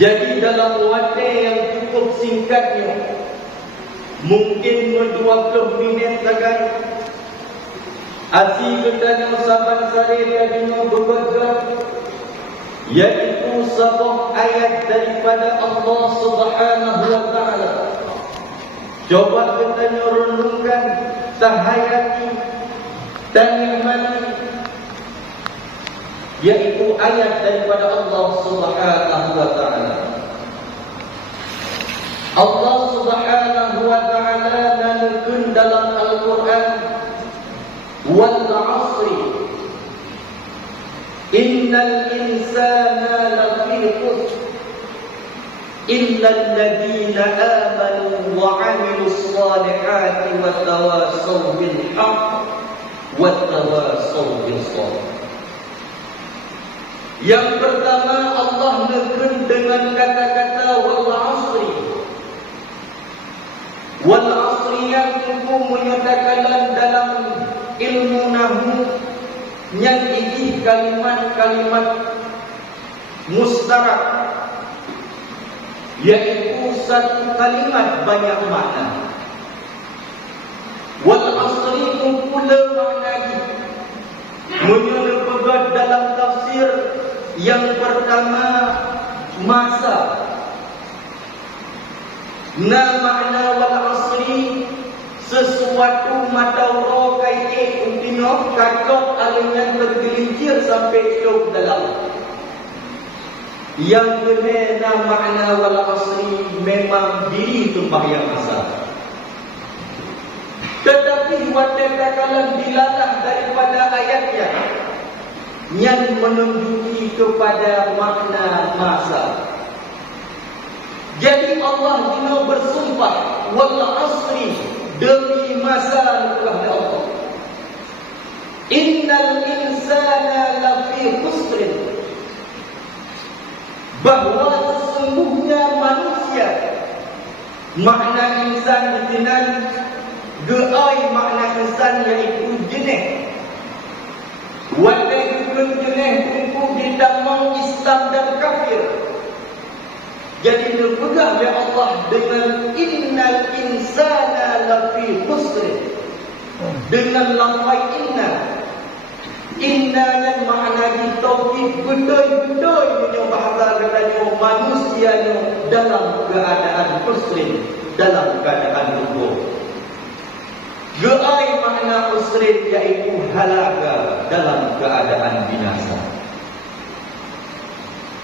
Jadi dalam wadah yang cukup singkatnya, mungkin 20 minit saja, asli bertanya sahabat saya tadinya bekerja, yaitu sebuah ayat daripada Allah Subhanahu wa Ta'ala. Coba kita renungkan, tahayati, tanimani, yaitu ayat daripada Allah Subhanahu wa Ta'ala. Allah Subhanahu wa Ta'ala nanukun dalam Al-Quran, wal 'asri innal insana lafi khusr illa alladhina amanu wa 'amilus salihati wa tawassaw bil haqq wa tawassaw bis sabr. Yang pertama, Allah menekan dengan kata-kata wal 'asri. Wal 'asri yang itu menyatakan dalam ilmu nahwu yang ini kalimat-kalimat mustarak, yaitu satu kalimat banyak makna. Wal 'asri pula makna menyebut dalam tafsir yang pertama masa. Makna wal 'asri sesuatu matau kait untino kakot alingan bergelincir sampai hidup dalam. Yang kena makna wal 'asri memang diri sembahyang asar. Tetapi wadah dilalah daripada ayatnya yang menunjuki kepada makna masa. Jadi Allah dina bersumpah wal 'asri, demi masa telah Allah. Innal insana lafi khusr, bahawa sesungguhnya manusia, makna insan di sini geai makna insan iaitu jenis. Wadah itu jenis untuk didamang Islam dan kafir. Jadi berpegang oleh Allah dengan innal insana lafi khusr, dengan lafaz inna. Inna yang makna di tauhid betul-betul punya bahasa katanya manusianya dalam keadaan khusr, dalam keadaan rubuh. Geai makna khusr iaitu halaka, dalam keadaan binasa.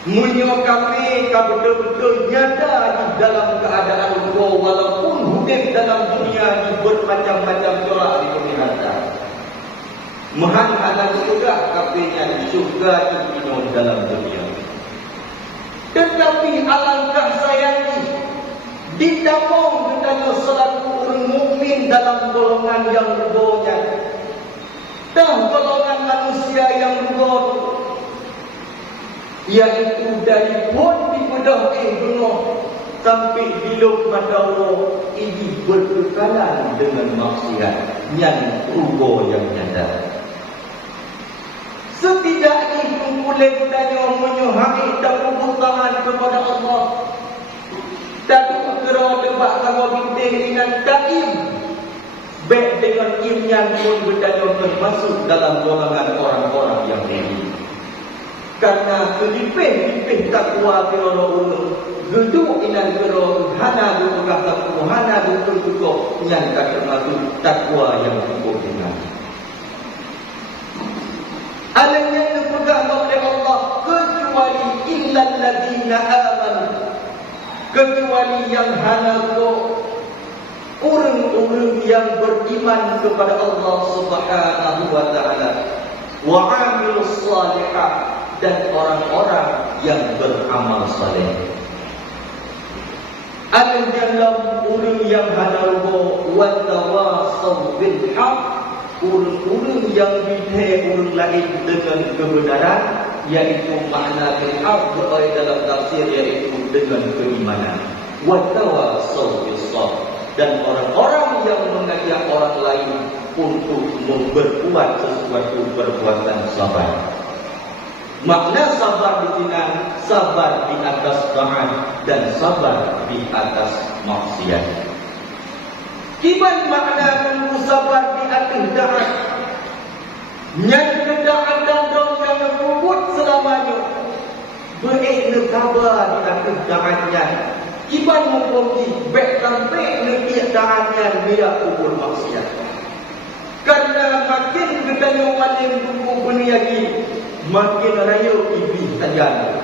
Munyo kami betul-betul nyata di dalam keadaan rubuh, walaupun hidup dalam dunia di bermacam-macam corak di dunia. Mahan-mahan juga kafinya di surga di dalam dunia. Tetapi alangkah sayangnya didamong dengan selaku orang mukmin dalam golongan yang rubuhnya. Dan golongan manusia yang rubuh, yaitu dari pun dipedah gunung sampai hidup madawo ini berkekalan dengan maksiat yang rubuh yang nyata. Setidaknya boleh tanya menyuhai dan tangan kepada Allah. Tak kira debat sama bintik dengan daim. Baik dengan imyan pun bertanya termasuk dalam golongan orang-orang yang ini. Karena kelipih-lipih takwa kira ulu, geduk inan kira hana dukah takwa, hana dukah yang tak termasuk takwa yang cukup dengan. Ada yang dipegang oleh Allah kecuali illal ladzina amanu, kecuali yang hana orang-orang yang beriman kepada Allah Subhanahu wa Ta'ala, wa 'amilus shalihat, dan orang-orang yang beramal saleh. Ada dalam orang yang hanalbo wa tawassaw bil haqq, orang-orang yang bidai orang lain dengan kebenaran, yaitu makna bil haqq dalam tafsir yaitu dengan keimanan. Wa tawassaw bis sabr, dan orang-orang yang mengajak orang lain untuk berbuat sesuatu perbuatan sabar. Makna sabar di sini sabar di atas taat dan sabar di atas maksiat. Kiban makna menunggu sabar di atas taat? Yang kedaatan dong yang kubut selamanya. Berik sabar di atas taatnya. Kiban mengkoki baik sampai nekiat taatnya dia kubur maksiat. Karena makin ketanya malim tunggu beniagi, makin raya iblis tajam.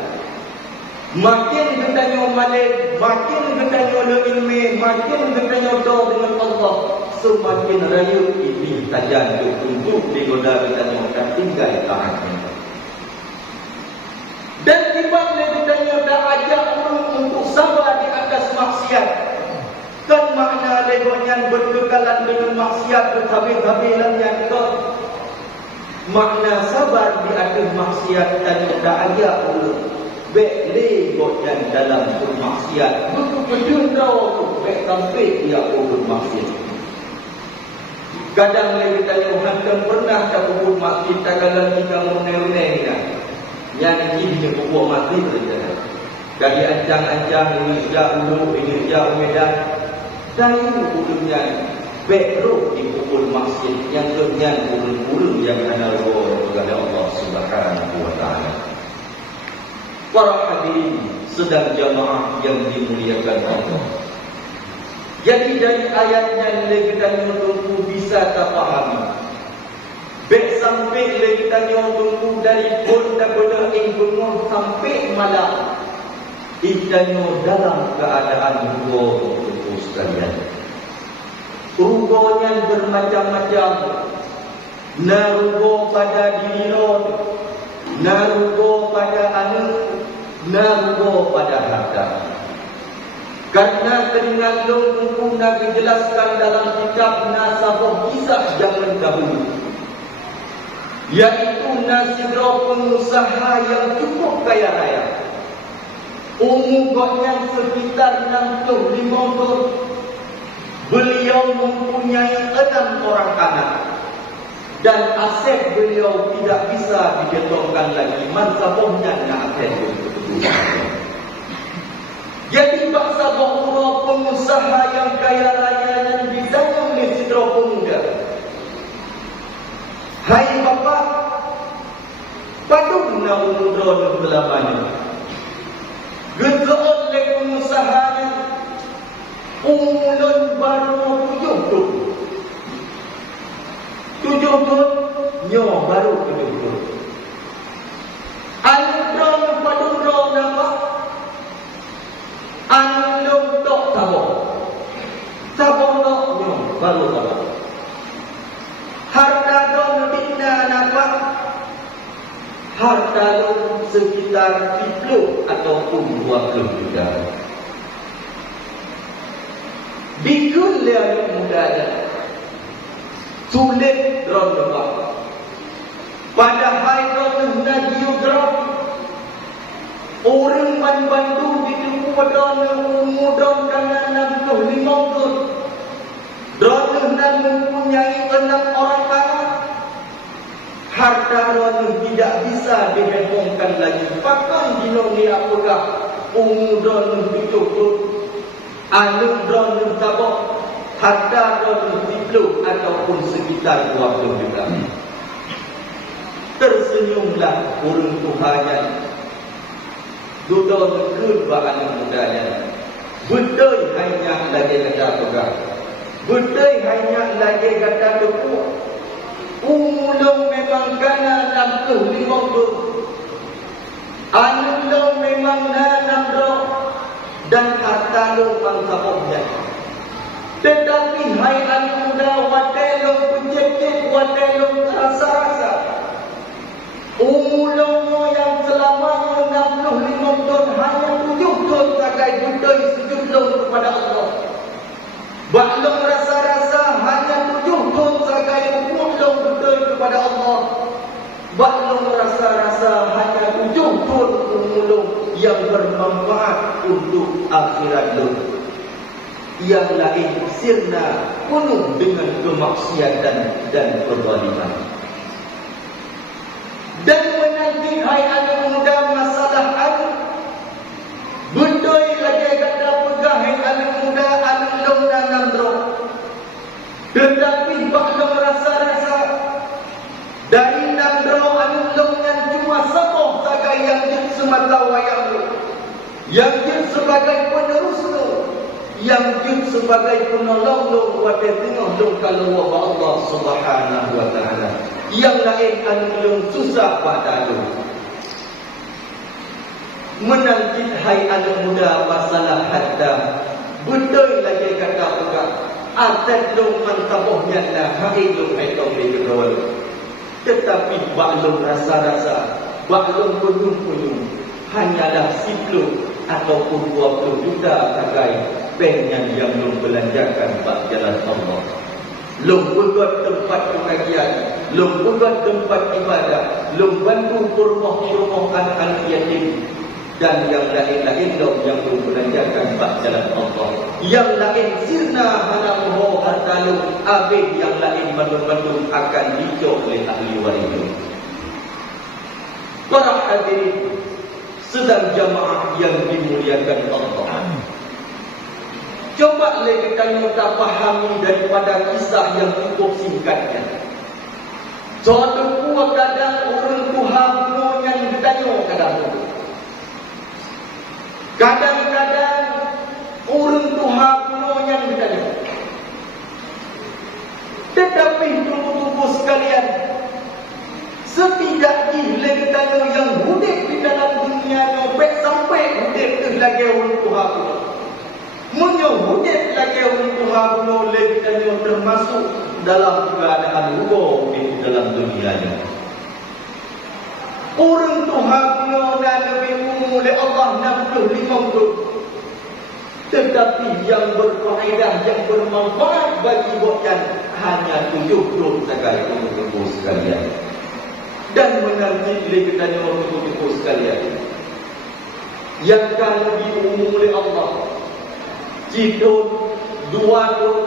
Makin ketanya malim, makin ketanya ilmu, makin ketanya doa dengan Allah, semakin raya iblis tajam untuk digoda ketanya dan tinggal taatnya. Dan tiba-tiba ketanya dah ajak untuk sabar di atas maksiat. Kan makna legonya berkekalan dengan maksiat berhabis-habisan yang ke. Makna sabar di atas maksiat dan tak ada ulur. Baik legonya dalam bermaksiat. Betul-betul tahu baik sampai dia ulur maksiat. Kadang lagi tanya hantam pernah tak ulur maksiat tak kalau kita menel-nel ya. Yang ini bubuh mati saja. Dari ancang-ancang ini sudah ulur, ini sudah medan. Dan itu ulurnya baiklah di pukul maksiat yang kemudian ulur-ulur yang ada kepada Allah Subhanahu wa taala. Para hadirin sedang jamaah yang dimuliakan Allah. Jadi dari ayatnya kita tunggu bisa tak fahami. Baik sampai kita tunggu dari pun daripada ilmu sampai malam. Kita dalam keadaan rugo sekalian. Rugonya bermacam-macam. Narugo pada diri roh, narugo pada anak, narugo pada harta. Karena keringat lungkung Nabi jelaskan dalam kitab Nasabah Kisah zaman dahulu, yaitu nasibro pengusaha yang cukup kaya raya. Umurnya sekitar 65 tahun. Beliau mempunyai 6 orang anak. Dan aset beliau tidak bisa dihitungkan lagi. Mansabahnya nak aset itu. Jadi bangsa bahwa pengusaha yang kaya raya dan bidang mesra pemuda. Hai bapa, padung na umudron belamanya. Gezoon le pengusahanya umulun baru 7 tahun nyo baru 7 tahun. Anudron padudron apa? Anudron tok tabok. Tabok tok nyo baru tabok. Harta don dina apa? Harta don sekitar 30 ataupun 20 juta. Bikul yang mudanya sulit rondoba. Padahal ronda geografi orang Bandung di ronda umudon karena 65 tahun. Ronda mempunyai 6 orang anak. Harta ronda tidak bisa dihitungkan lagi. Bahkan di dunia apakah umudon hidup anu ronda tabok. Harta ronda 10 ataupun sekitar 20 juta. Tersenyumlah orang Tuhannya. Duduk kedua anak mudanya. Betul hanya lagi kata pegang. Betul hanya lagi kata tepuk. Umulung memang kena 65 tahun. Anulung memang 6 tahun. Dan harta lu bangsa pohnya. Tetapi hai anak muda, watelong pencet-cet, watelong rasa-rasa. Umulongnya yang selamanya 65 tahun hanya 7 tahun sakai budai sejudlong kepada Allah. Baklong rasa-rasa hanya 7 tahun sakai umulong budai kepada Allah. Baklong rasa-rasa hanya 7 tahun umulong yang bermanfaat untuk akhirat lu. Yang lain sirna penuh dengan kemaksiatan dan kezaliman. Dan menanti hai anak muda masalah anak semata wayang yang jin sebagai penerus lu, yang jin sebagai penolong lu wa tengah lu kalau Allah Subhanahu wa taala. Yang lain anu susah pada lu. Menangkit hai anu muda masalah hadda. Betul lagi kata buka. Atat lu mantabohnya lah hai lu aitong digawal. Tetapi baklum rasa-rasa, baklum punyung-punyung hanyalah 10 ataupun 20 juta takai penyan yang belum belanjakan bak jalan Allah. Belum buat tempat pengajian, belum buat tempat ibadah, belum bantu rumah-rumah anak-anak yatim dan yang lain-lain dong yang belum belanjakan bak jalan Allah. Yang lain sirna hana moho hartalu, abid yang lain bandung-bandung akan dicok oleh ahli waris. Para hadirin sedang jamaah yang dimuliakan Allah. Coba lagi kita pahami daripada kisah yang cukup singkatnya. Suatu kuat kadang orang Tuhan yang ditanya kadang. Kadang-kadang orang Tuhan yang ditanya. Tetapi tunggu-tunggu sekalian, setidaknya lagi tanya yang hidup di dalam dunia nyobek sampai hidup lagi orang Tuhan. Menyuhudit lagi orang Tuhan lagi tanya termasuk dalam keadaan hukum di dalam dunia ini. Orang Tuhan dan lebih umum oleh Allah 60-50. Tetapi yang berfaedah, yang bermanfaat bagi bukan hanya 70 sekali untuk sekalian. Dan menanti lagi tanya untuk sekalian. Yang kalau diumum oleh Allah, Jidun, 2 tahun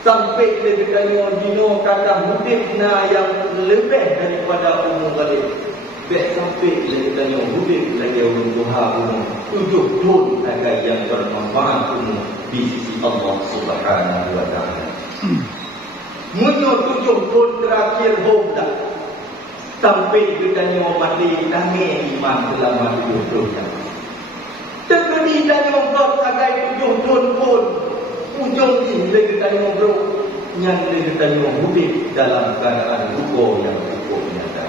sampai dia dino kata hudibna yang lebih daripada umum balik. Baik sampai dia hudib lagi umum Tuhan umum 7 tahun agar yang bermanfaat umum di sisi Allah Subhanahu wa taala. Munyo 7 tahun terakhir dah sampai dia mati tangi iman selama 7 tahun. Terkini dan ngobrol agai 7 tahun pun ujung ini kita ngobrol yang kita hidup dalam keadaan hukum yang cukup nyata.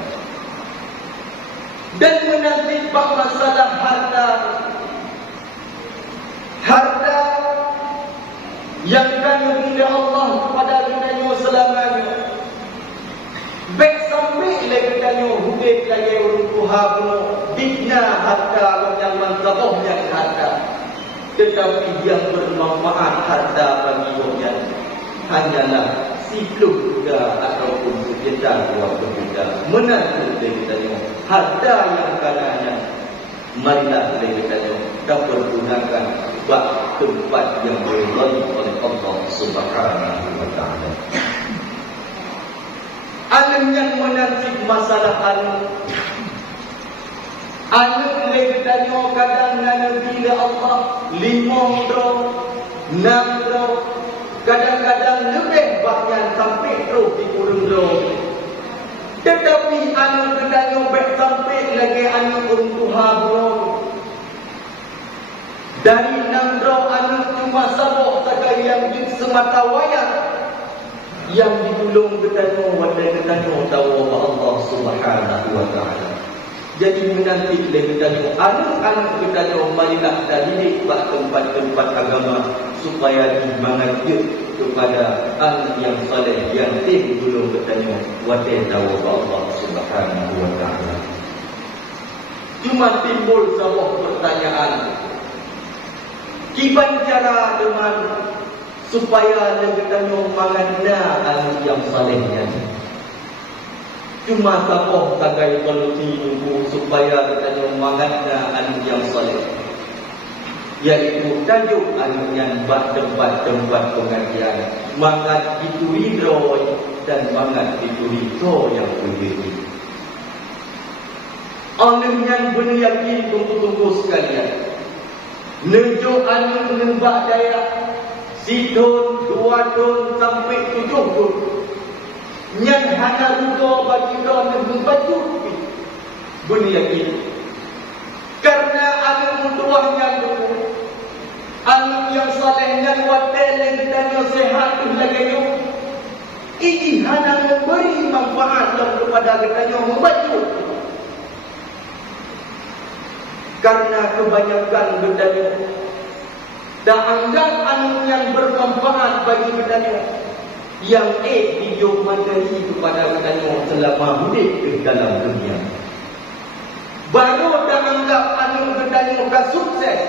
Dan menanti masalah harta yang kami bina Allah kepada kita selamanya. Baik sampai lagi tanya hudib lagi orang Tuhan bina harta yang mantabohnya harta. Tetapi yang bermanfaat harta bagi dunia hanyalah 10 juta ataupun sekitar 20 juta. Menantu lagi tanya harta yang kanannya marilah lagi tanya dapat gunakan bak tempat yang diridhai oleh Allah Subhanahu wa taala. Alim yang menasib masalah anu lagi tanya kadang bila Allah 5 roh, 6 roh, kadang-kadang lebih banyak sampai roh di kurung roh. Tetapi anu tanya baik sampai lagi anu kurung Tuhan roh. Dari 6 roh anu cuma sabuk saja yang semata wayang yang ditolong ketanya tahu Allah Subhanahu wa taala. Jadi menanti kita tanya anak-anak kita marilah kita didik pada tempat-tempat agama supaya dimangat kepada anak yang saleh yang belum bertanya tahu Allah Subhanahu wa taala. Cuma timbul sebuah pertanyaan. Gimana cara dengan supaya kita menganda anak yang salehnya? Cuma sapoh tagai peluti nunggu supaya kita menganda anak yang saleh. Yaitu tajuk anak yang tempat-tempat pengajian. Mangat itu ridho dan mangat itu ridho yang berbeda. Anak yang benar yakin tunggu-tunggu sekalian. Nejo anak menembak daerah. Sidon, 2 tahun sampai 7 tahun. Yang hana rugo bagi orang yang membaca. Benar yakin. dengan watel yang ditanya sehat tu lagi. Ini hanya memberi manfaat yang kepada kita membantu. Karena kebanyakan bedanya dan anggap anu yang bermanfaat bagi bedanya yang video materi kepada bedanya selama hidup di dalam dunia. Baru dah anggap anu bedanya ke sukses.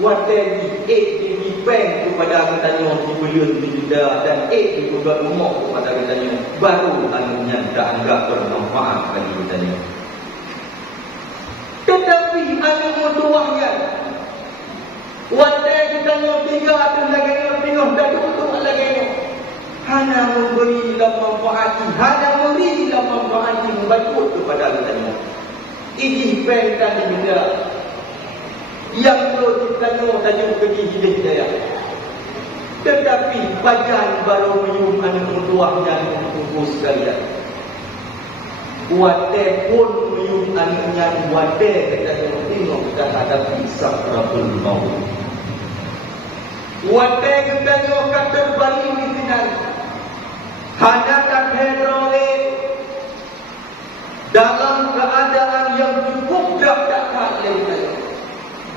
Wateri dipeng kepada katanya dibeliun tidak dan juga rumah kepada katanya baru anunya tak anggap bermanfaat bagi katanya. Tetapi anu mutuahnya wateri katanya tiga tu lagi penuh dan untuk lagi hanya memberi manfaat, hanya memberi manfaat membantu kepada katanya. Ini peng tadi juga yang perlu ditanya tajuk keji hidayah. Tetapi bajan baru menyum anak tuahnya untuk sekalian. Wate pun menyum anaknya wate kita tengok kita hadapi sakrabul maut. Wate kita nyokat terbalik di sini. Hadapan hedrole dalam keadaan yang cukup dapat lepas.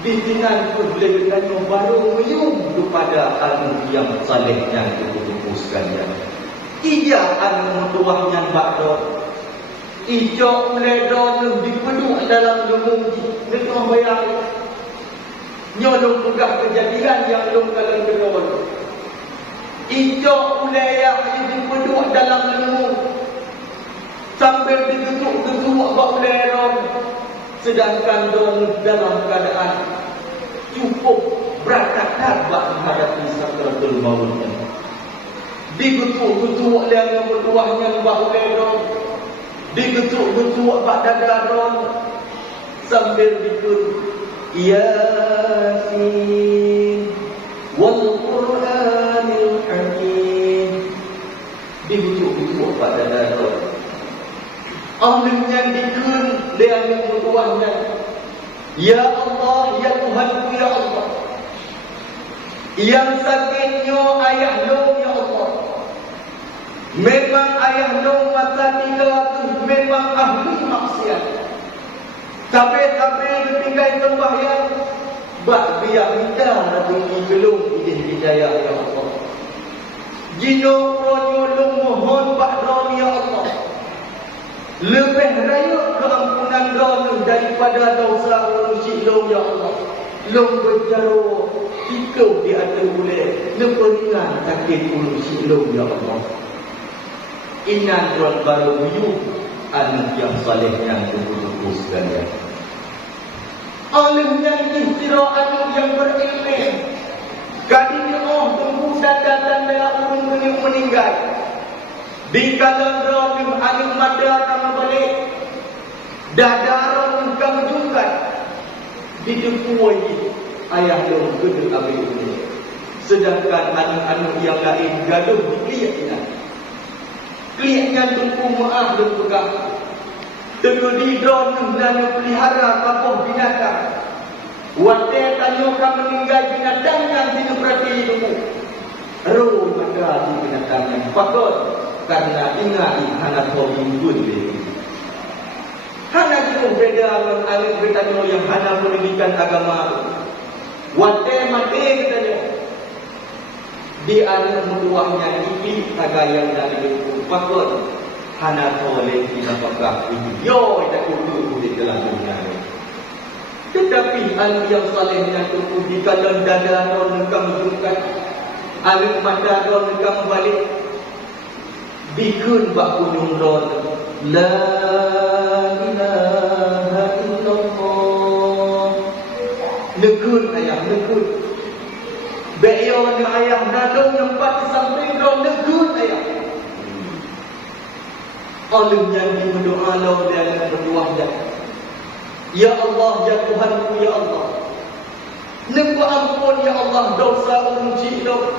Bikinan publik dan baru menyum kepada anu yang salehnya itu sekalian. Ia anu tuahnya bakdo. Ijo meledon dipeduk dalam lumung dengan bayang. Nyolong pegah kejadian yang belum kalian kenal. Ijo ulayah dipeduk dalam lumung sambil ditutup bak ulayah. Sedangkan dalam keadaan cukup berakat menghadapi sakratul maut. Digutuk-gutuk oleh yang bertuahnya bahu ledong. Digutuk-gutuk bak dadadon. Sambil dikut Yasin wal Qur'anil Hakim. Digutuk-gutuk bak dadadon. Alim yang dikun dia yang bertuahnya. Ya Allah, ya Tuhanku, ya Allah. Yang sakitnya ayah long, ya Allah. Memang ayah long masa tiga tu memang ahli maksiat. Sampai ketinggai sembahyang bak biar kita radungi belum ide hidayah, ya Allah. Jino ronyolong mohon bak ron, ya Allah. Lebih raya keampunan dosa daripada dosa orang silong, ya Allah. Long berjaro ikau di atas boleh leperingan sakit orang silong, ya Allah. Inan ron baru menyuk anak yang saleh yang tubuh sekalian. Alim yang istirahat yang berilmu. Kadinya tunggu datang dengan orang yang meninggal. Di kalangan rahim alim mata kamu balik. Dadaran kamu juga. Di depan ayah dong gedung abis ini. Sedangkan anak-anak yang lain gaduh di kliatnya. Kliatnya tunggu maaf dan pegang. Tengok di drone dan pelihara kampung binatang. Waktu tanya kamu meninggal binatang yang tidak berarti hidupmu. Roh mata di binatang yang pakut. Karena ingat hana hobi pun dia. Hana juga beda dengan alim bertanya yang hana pendidikan agama. Wate mati katanya. Di alim muduahnya ini tagayang dari itu. Pakut hana boleh tidak pakah itu. Yo kita kudu di dalam dunia ini. Tetapi alim yang salehnya itu di kalangan dada non kamu juga. Alim mata non kamu balik. Bikun bak gunung ron. La ilaha illallah. Nekun ayah, nekun. Be'yo ni ayah nadong nempat samping ron nekun ayah. Alim yang berdoa law dan berdoa dah. Ya Allah, ya Tuhanku, ya Allah. Nempa ampun ya Allah dosa orang cilok.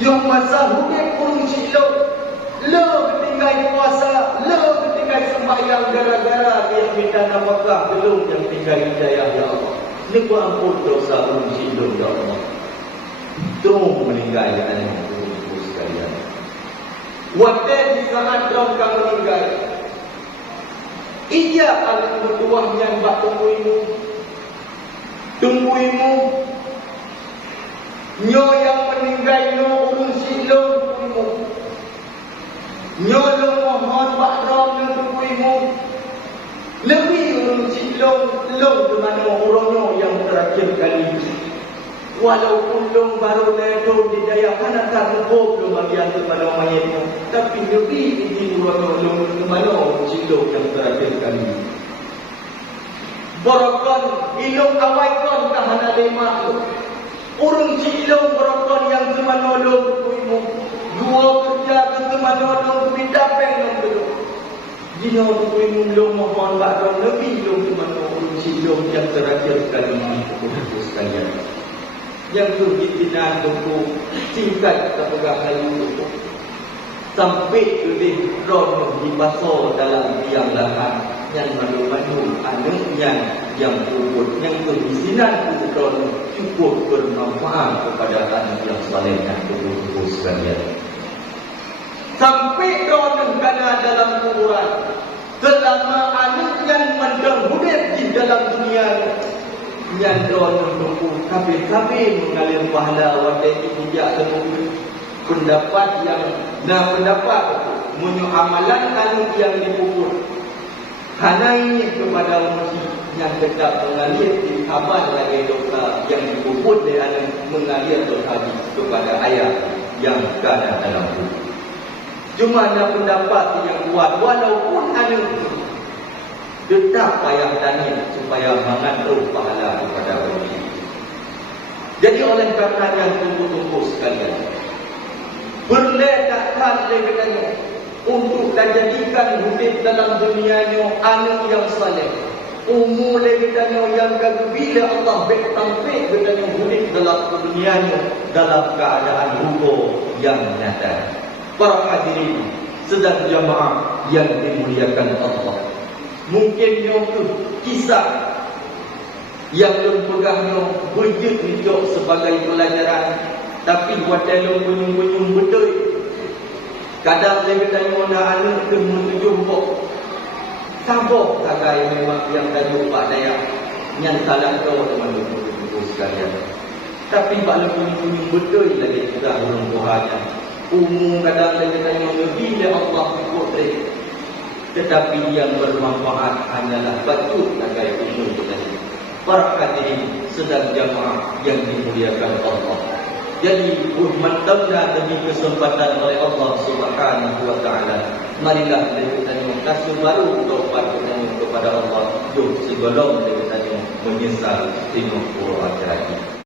Yang masa hukum orang cilok. Lo ketinggai puasa, lo ketinggai sembahyang gara-gara dia minta nafkah belum yang tinggal hidayah, ya Allah. Ni ku ampun dosa orang silong, ya Allah. Dong meninggal yang ibu sekalian. Waktu di saat dong kamu meninggal, ia akan bertuah yang bak tungguimu. Nyo yang meninggal nyo urung silong tungguimu. Nyo lo mohon bak dong yang tungguimu. Lebih urung silong long di mana orang nyo yang terakhir kali. Walaupun long baru ledong di daya kanan tak lebok long bagian ke mana mayatnya, tapi lebih ini orang long ke mana silong yang terakhir kali. Borokon ilong awaikan kahana lima tu. Urung silong borokon yang semanolong kuimu. Dua kerja ke semanolong bidapeng long tu. Jika kuimu long mohon bakal lebih long semanolong urung silong yang terakhir kali ini untuk sekalian. Yang tu ditinan untuk tingkat kepegangan itu sampai lebih ron di pasal dalam tiang lahan yang malu-malu anaknya yang kubur yang kebisinan kubur cukup bermanfaat kepada anak yang saleh yang kubur sekalian. Sampai ron kerana dalam kuburan selama anaknya mendahului di dalam dunia yang ron menunggu kabeh-kabeh mengalir pahala wadai tidak temu pendapat yang pendapat munyo amalan anu yang dikubur hanya ini kepada manusia yang tetap mengalir di kabar lagi dosa yang dikubur dan mengalir dosa kepada ayat yang ada dalam kubur. Cuma ada pendapat yang kuat walaupun anu tetap payah tanya supaya mengandung pahala kepada orang. Jadi oleh kerana yang tunggu-tunggu sekalian, berledakkan legatnya untuk dijadikan hidup dalam dunianya anak yang saleh. Umur legatnya yang bila Allah bertampik legatnya hidup dalam dunianya dalam keadaan hukum yang nyata. Para hadirin sedang jamaah yang dimuliakan Allah. Mungkin itu kisah yang lempegahnya wujud hidup sebagai pelajaran, tapi wadai bunyi-bunyi betul. Kadang saya bertanya mana anak ke menuju kok sabok kagai memang yang tajuk Pak Dayak yang salah kau teman-teman sekalian. Tapi Pak bunyi-bunyi betul lagi sudah belum buahnya. Umum kadang saya bertanya bila Allah ikut tetapi yang bermanfaat hanyalah batu nagai umur kita. Para hadirin sedang jamaah yang dimuliakan Allah. Jadi bermanfaatlah demi kesempatan oleh Allah Subhanahu wa taala. Marilah kita kasih baru taubat kepada Allah. Jom sebelum kita menyesal di akhirat.